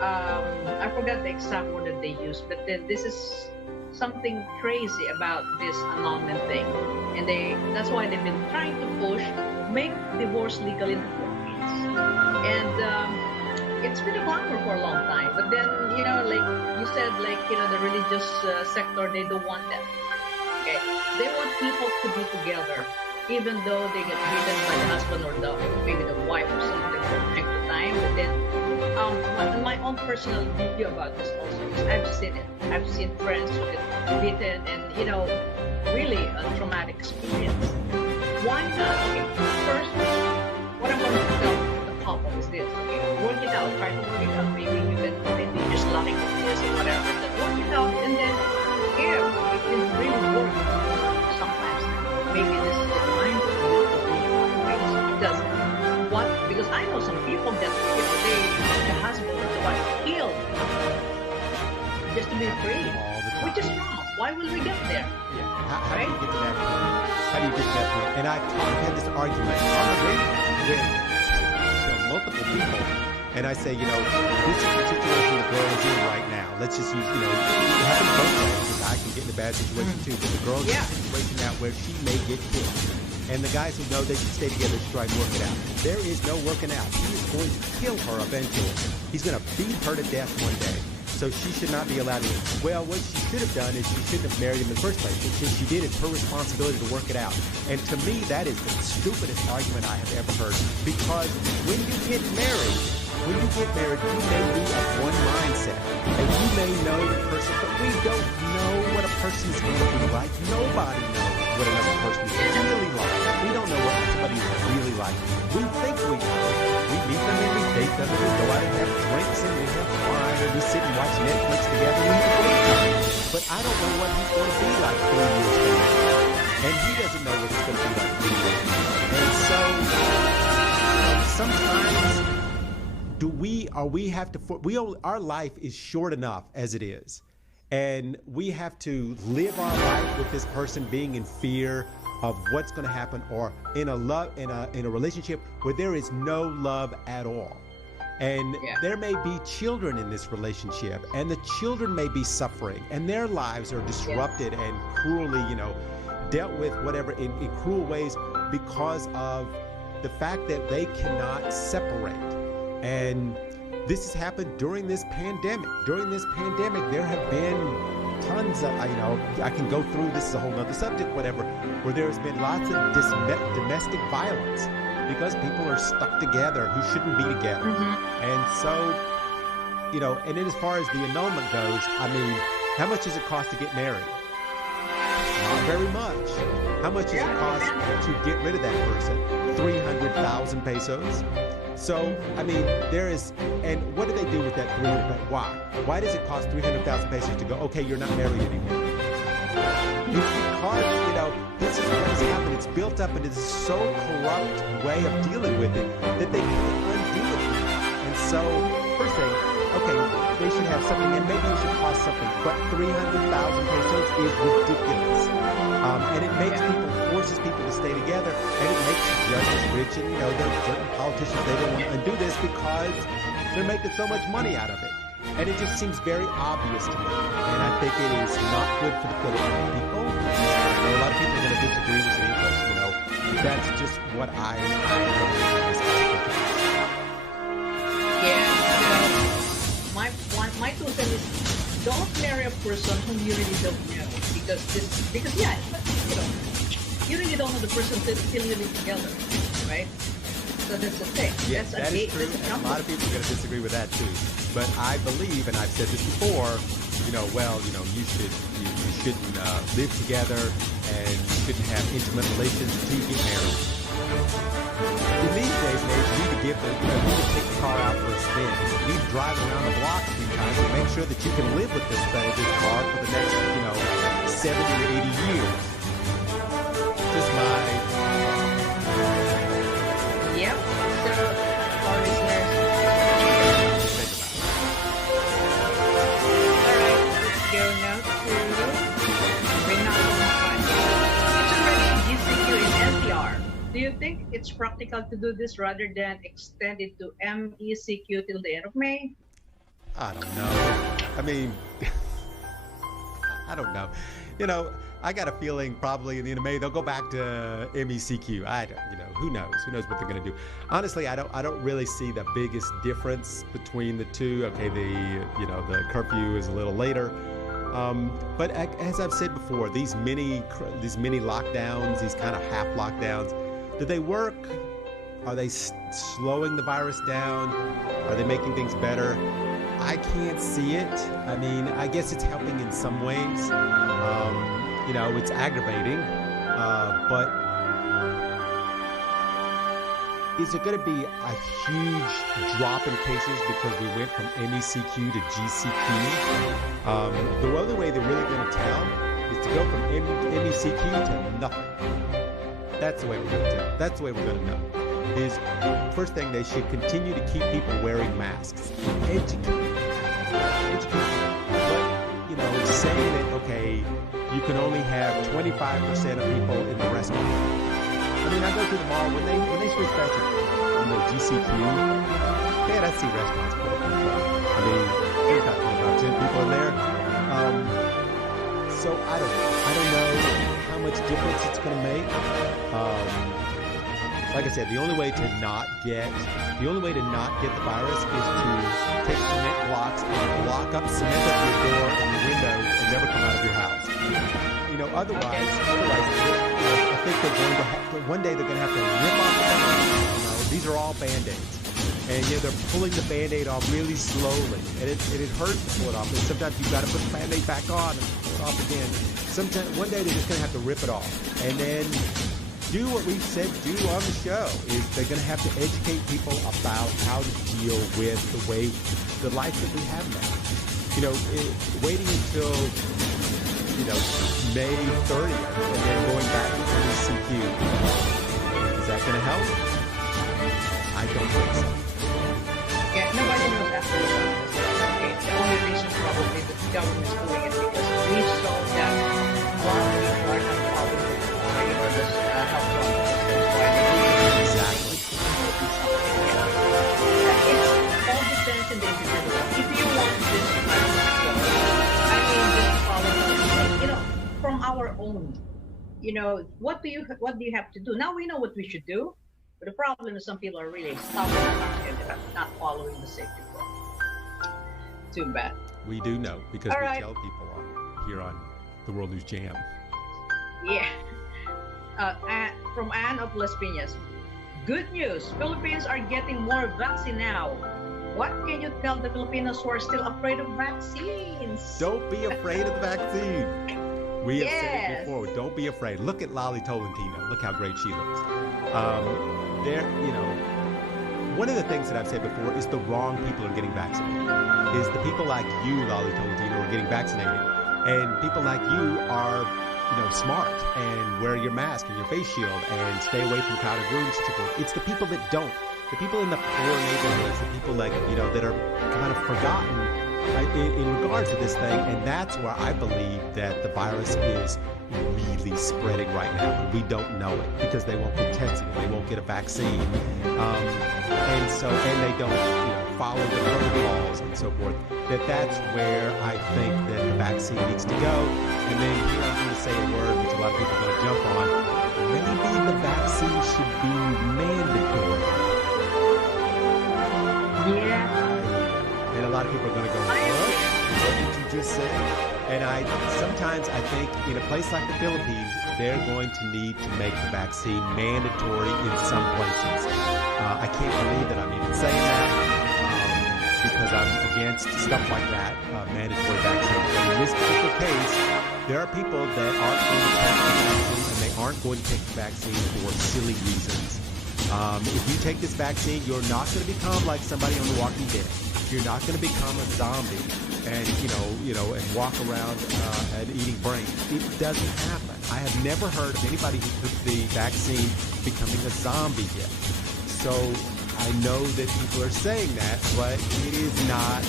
I forgot the exact word that they use, but then this is something crazy about this annulment thing, and that's why they've been trying to make divorce legal in the Philippines, and it's been a clamor for a long time. But then, like you said, the religious sector, they don't want that. Okay, they want people to be together, even though they get beaten by the husband or maybe the wife or something from time to time. But then, my own personal view about this also, because I've seen it. I've seen friends who get beaten and, really a traumatic experience. Why not? Okay, first, what I'm going to tell the couple is this. Okay, work it out. Try to work it out. Maybe you're just loving this or whatever. Then work it out, and then, it can really work. Sometimes, maybe this is the time to it doesn't. What? Because I know some people that the husband or the wife killed just to be free, which is wrong. Why will we get there? Yeah. How do you get to that point? How do you get to that point? And I've had this argument on the radio with multiple people, and I say, this is the situation the girl is in right now. Let's just use, it happens both ways, because I can get in a bad situation too, but the girl's in a situation now where she may get killed. And the guys who know they should stay together should try and work it out. There is no working out. He is going to kill her eventually. He's going to beat her to death one day. So she should not be allowed to. Well, what she should have done is she shouldn't have married him in the first place. Since she did, it's her responsibility to work it out. And to me, that is the stupidest argument I have ever heard. Because when you get married, you may be of one mindset. And you may know the person, but we don't know what a person is going to be like. Nobody knows what another person is really like. We don't know what somebody is really like. We think we know. We meet them and we date them and we go out and have drinks and we have wine and we sit and watch Netflix together and we have a great time. But I don't know what he's going to be like 3 years from now. And he doesn't know what he's going to be like 3 years from now. And so sometimes our life is short enough as it is. And we have to live our life with this person being in fear of what's going to happen, or in a relationship where there is no love at all. And there may be children in this relationship, and the children may be suffering, and their lives are disrupted and cruelly, dealt with in cruel ways because of the fact that they cannot separate. And this has happened during this pandemic. During this pandemic, there have been tons of, I can go through, this is a whole other subject, whatever, where there's been lots of domestic violence because people are stuck together who shouldn't be together. Mm-hmm. And so, and then as far as the annulment goes, how much does it cost to get married? Not very much. How much does it cost to get rid of that person? 300,000 pesos. So, there is, and what do they do with that 300,000? Why? Why does it cost 300,000 pesos to go, okay, you're not married anymore? It's because, this is what has happened. It's built up and it's so corrupt way of dealing with it that they can't undo it. And so, first thing, okay, they should have something, and maybe it should cost something, but 300,000 pesos is ridiculous. And it forces people to stay together, and it makes judges rich, and there are certain politicians, they don't want to undo this because they're making so much money out of it. And it just seems very obvious to me, and I think it is not good for the Filipino people. I know a lot of people are going to disagree with me, but that's just what I my two cents is, don't marry a person whom you really don't know because yeah, you know, you really don't know the person still living together, right? So that's the thing. Yes, That's that is true. that's a And a lot of people are going to disagree with that too. But I believe, and I've said this before, you shouldn't live together and you shouldn't have intimate relations until you get married. In these days and age, you need to you need to take the car out for a spin. You need to drive around the block a few times and make sure that you can live with this car for the next, 70 or 80 years. Just my Yep. So, our listeners. Alright, let's go now to Renato. It's already GCQ in NCR. Do you think it's practical to do this rather than extend it to MECQ till the end of May? I don't know. I mean, I don't know. I got a feeling probably in the end of May they'll go back to MECQ. Who knows? Who knows what they're going to do? Honestly, I don't really see the biggest difference between the two. Okay, the curfew is a little later, but as I've said before, these mini lockdowns, these kind of half lockdowns, do they work? Are they slowing the virus down? Are they making things better? I can't see it. I mean, I guess it's helping in some ways. It's aggravating, but is it going to be a huge drop in cases because we went from MECQ to GCQ? The only way they're really going to tell is to go from MECQ to nothing. That's the way we're going to tell. That's the way we're going to know. Is first thing, they should continue to keep people wearing masks. Educate. But, it's saying that, okay, you can only have 25% of people in the restaurant. I mean, I go to the mall, when they switch back to GCQ, man, I see restaurants full of people. I mean, there's not 25% people in there. So I don't know how much difference it's going to make. Like I said, the only way to not get the virus is to take cement blocks and block up cement up your door and your windows and never come out of your house. Otherwise, I think they're going to have to, one day they're going to have to rip off the Band-Aids. These are all Band-Aids. And they're pulling the Band-Aid off really slowly. And it hurts to pull it off. And sometimes you've got to put the Band-Aid back on and pull it off again. One day they're just going to have to rip it off. And then do what we said do on the show, is they're going to have to educate people about how to deal with the life that we have now. Waiting until, May 30th and then going back to MECQ, is that going to help? I don't think so. Yeah, nobody knows after the okay, the only reason probably that the government is doing it because we saw that a lot of people are not following this health law. That's why they do it. Exactly. It's all depends on the individual. If you want this virus to go, I mean, just follow, from our own. What do you have to do? Now we know what we should do. But the problem is some people are really stubborn and not following the safety law. Too bad. We do know because we tell people here on the World News Jam. Yeah. From Anne of Las Piñas. Good news. Philippines are getting more vaccine now. What can you tell the Filipinos who are still afraid of vaccines? Don't be afraid of the vaccine. We have said it before. Don't be afraid. Look at Lalie Tolentino. Look how great she looks. One of the things that I've said before is the wrong people are getting vaccinated. Is the people like you, Lalie Tolentino, are getting vaccinated, and people like you are, smart and wear your mask and your face shield and stay away from crowded rooms and so forth. It's the people that don't. The people in the poor neighborhoods, the people that are kind of forgotten in regards to this thing, and that's where I believe that the virus is really spreading right now, and we don't know it because they won't get tested, they won't get a vaccine, and they don't follow the protocols and so forth. That's where I think that the vaccine needs to go. And then here I'm going to say a word which a lot of people are going to jump on. Maybe the vaccine should be mandatory. Yeah. And a lot of people are going to go, what did you just saying. And sometimes I think in a place like the Philippines, they're going to need to make the vaccine mandatory in some places. I can't believe that I'm even saying that because I'm against stuff like that, mandatory vaccine. But in this particular case, there are people that aren't going to take the vaccine, and they aren't going to take the vaccine for silly reasons. If you take this vaccine, you're not going to become like somebody on The Walking Dead. You're not going to become a zombie and and walk around and eating brains. It doesn't happen. I have never heard of anybody who took the vaccine becoming a zombie yet. So I know that people are saying that, but it is not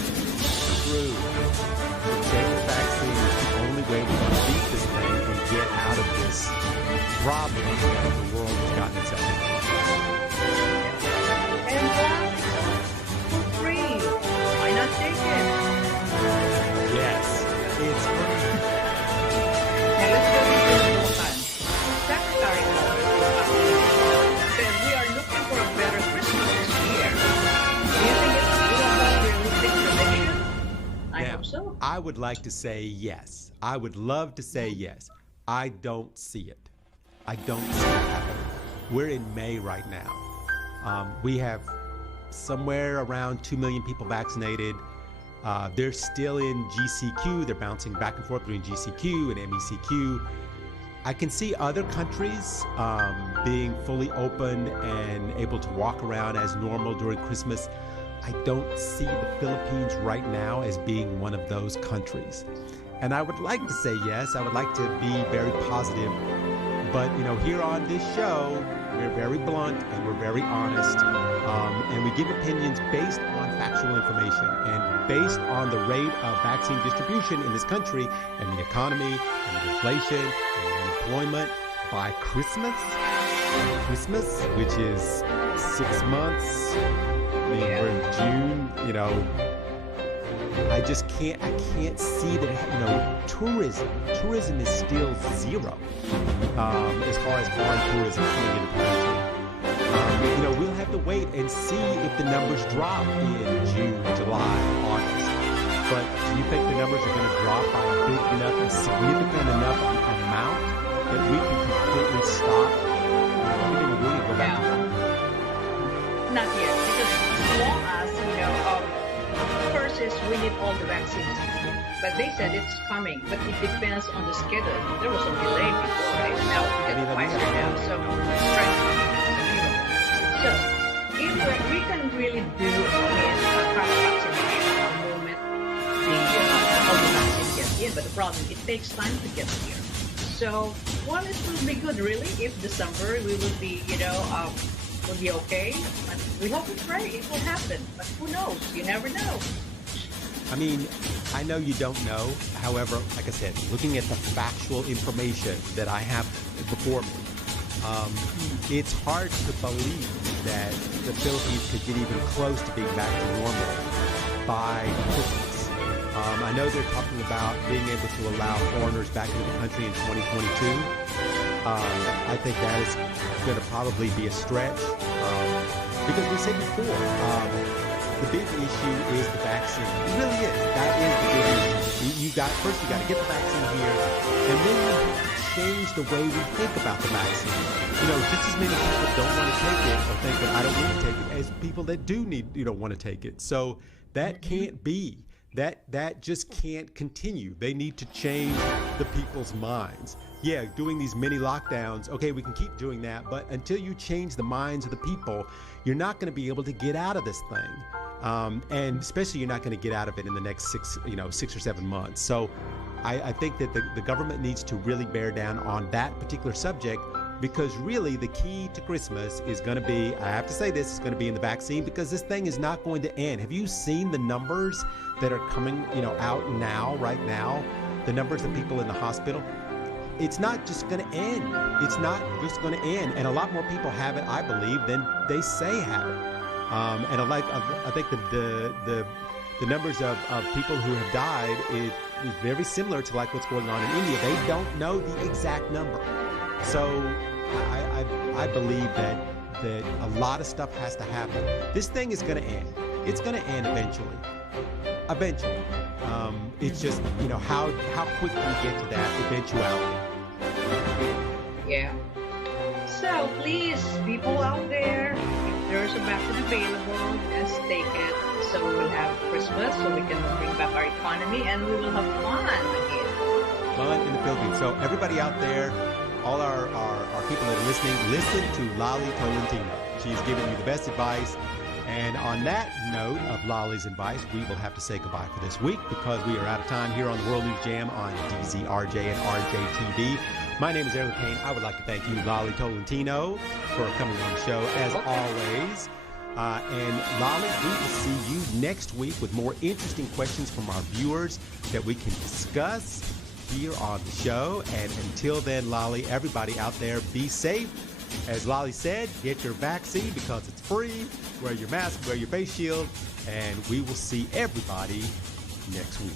true. To take the vaccine is the only way we're going to beat this thing and get out of this problem that the world has gotten itself into. And for free. Why not take it? Yes, it's free. And let's go to the Lecain. Secretary said we are looking for a better Christmas this year. Do you think it's a realistic prediction? I hope so. I would like to say yes. I would love to say yes. I don't see it. I don't see it happening. We're in May right now. We have somewhere around 2 million people vaccinated. They're still in GCQ. They're bouncing back and forth between GCQ and MECQ. I can see other countries being fully open and able to walk around as normal during Christmas. I don't see the Philippines right now as being one of those countries. And I would like to say yes. I would like to be very positive. But, here on this show, we're very blunt and we're very honest. And we give opinions based on factual information and based on the rate of vaccine distribution in this country and the economy and the inflation and the unemployment by Christmas, which is 6 months. We're in June, I can't see that, tourism is still zero as far as foreign tourism coming into the country. We'll have to wait and see if the numbers drop in June, July, August. But do you think the numbers are going to drop by a big enough and significant enough amount that we can completely stop everything we're doing and go back to normal? Not yet, because as long as, first is we need all the vaccines. But they said it's coming, but it depends on the schedule. There was some delay before, right? Now we get Pfizer now, so So if we can really do cross vaccination the moment all the vaccines get in, but the problem it takes time to get here. So it will be good really if December we will be will be okay. But we hope and pray it will happen. But who knows? You never know. I mean, I know you don't know. However, like I said, looking at the factual information that I have before me, it's hard to believe that the Philippines could get even close to being back to normal by Christmas. I know they're talking about being able to allow foreigners back into the country in 2022. I think that is going to probably be a stretch because we said before, the big issue is the vaccine. It really is. That is the big issue. First you got to get the vaccine here, and then you have to change the way we think about the vaccine. Just as many people don't want to take it or think that I don't need to take it as people that do want to take it. So that can't be. That just can't continue. They need to change the people's minds. Yeah, doing these mini lockdowns, okay, we can keep doing that, but until you change the minds of the people, you're not going to be able to get out of this thing. And especially you're not going to get out of it in the next 6 or 7 months. So I think that the government needs to really bear down on that particular subject, because really the key to Christmas is going to be, I have to say this, is going to be in the vaccine, because this thing is not going to end. Have you seen the numbers that are coming out now, right now? The numbers of people in the hospital? It's not just going to end. It's not just going to end. And a lot more people have it, I believe, than they say have it. And I think the numbers of people who have died is very similar to like what's going on in India. They don't know the exact number. So I believe that a lot of stuff has to happen. This thing is going to end. It's going to end eventually. Eventually. It's just, how quick we get to that eventuality. Yeah. So please, people out there, if there's a vaccine available, let's take it. So we will have Christmas, so we can bring back our economy, and we will have fun again. Fun in the Philippines. So everybody out there, all our people that are listening, listen to Lalie Tolentino. She's giving you the best advice. And on that note of Lalie's advice, we will have to say goodbye for this week because we are out of time here on the World News Jam on DZRJ and RJTV. My name is Lecain. I would like to thank you, Lalie Tolentino, for coming on the show as always. And Lalie, we will see you next week with more interesting questions from our viewers that we can discuss here on the show. And until then, Lalie, everybody out there, be safe. As Lalie said, get your vaccine because it's free. Wear your mask, wear your face shield, and we will see everybody next week.